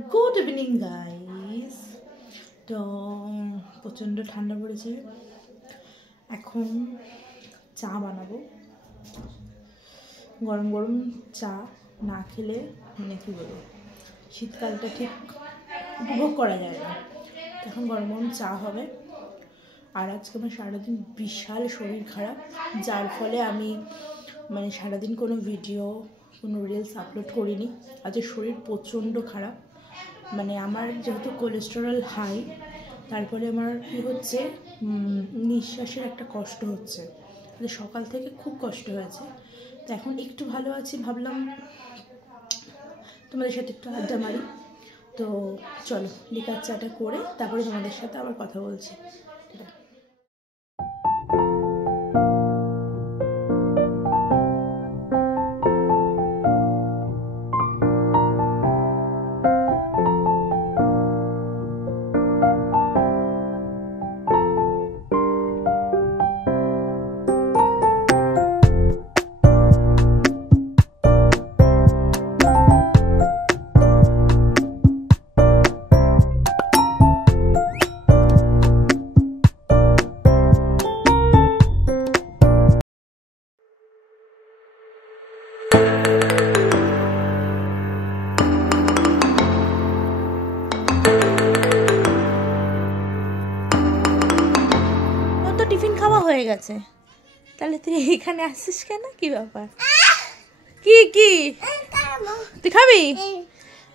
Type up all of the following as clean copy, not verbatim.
Good evening guys. তো প্রচণ্ড ঠান্ডা পড়েছে, এখন চা বানাবো। গরম গরম চা না খেলে মানে কী বলবো, শীতকালটা ঠিক উপভোগ করা যায় না। এখন গরম গরম চা হবে। আর আজকে আমার সারাদিন বিশাল শরীর খারাপ, যার ফলে আমি মানে সারাদিন কোনো ভিডিও কোনো রিলস আপলোড করিনি। আজকে শরীর প্রচণ্ড খারাপ, মানে আমার যেহেতু কোলেস্টেরল হাই, তারপরে আমার কী হচ্ছে নিঃশ্বাসের একটা কষ্ট হচ্ছে, সকাল থেকে খুব কষ্ট হয়েছে। তো এখন একটু ভালো আছি, ভাবলাম তোমাদের সাথে একটু আড্ডা মারি। তো চলো লিকার চাটা করে তারপরে তোমাদের সাথে আবার কথা বলছি। টিফিন খাওয়া হয়ে গেছে, তাহলে তুই এখানে আসিস কেন? কি ব্যাপার? কি কি তুই খাবি?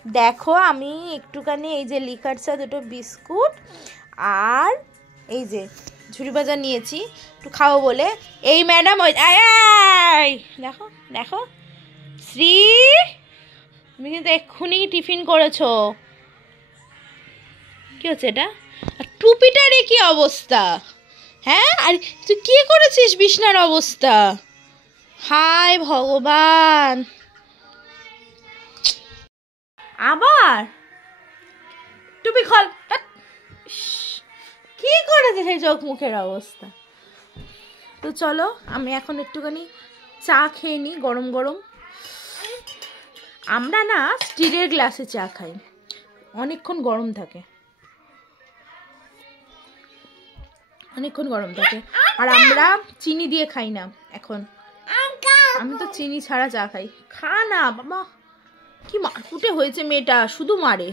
দেখো আমি একটুখানি এই যে লিকার চা, দুটো বিস্কুট আর এই যে ঝুড়ি ভাজা নিয়েছি একটু খাবো বলে। এই ম্যাডাম ওই দেখো দেখো শ্রী, তুমি কিন্তু এক্ষুনি টিফিন করেছো। কি হচ্ছে এটা? আর টুপিটারে কি অবস্থা? হ্যাঁ, আর তুই কি করেছিস বিছনার অবস্থা? হায় ভগবান, আবার টুপি খোল। কি করেছে সেই চোখ মুখের অবস্থা? তো চলো আমি এখন একটুখানি চা খেয়ে নিই গরম গরম। আমরা না স্টিলের গ্লাসে চা খাই, অনেকক্ষণ গরম থাকে, অনেকক্ষণ গরম থাকে। আর আমরা চিনি দিয়ে খাই না এখন, আমি তো চিনি ছাড়া চা খাই। খা না বাবা, কি মারকুটে হয়েছে মেয়েটা, শুধু মারে।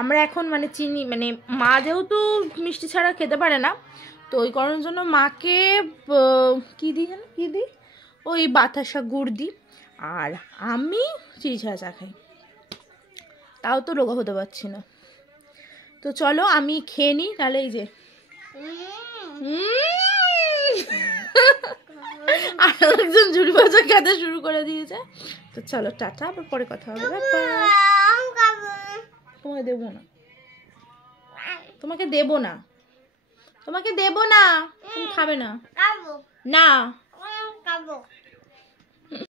আমরা এখন মানে চিনি, মানে মা যেহেতু মিষ্টি ছাড়া খেতে পারে না, তো ওই কারণের জন্য মাকে কী দিই জানো, কী দিই, ওই বাতাসা গুড় দিই। আর আমি চিনি ছাড়া চা খাই, তাও তো রোগা হতে পারছি না। তো চলো আমি খেয়ে নিই, তাহলে এই যে আর একজন ঝুড়ি ভাজা খেতে শুরু করে দিয়েছে। তো চলো টাটা, আবার পরে কথা হবে। তোমাকে দেবো না, তোমাকে দেবো না, তোমাকে দেবো না, তুমি খাবে না? না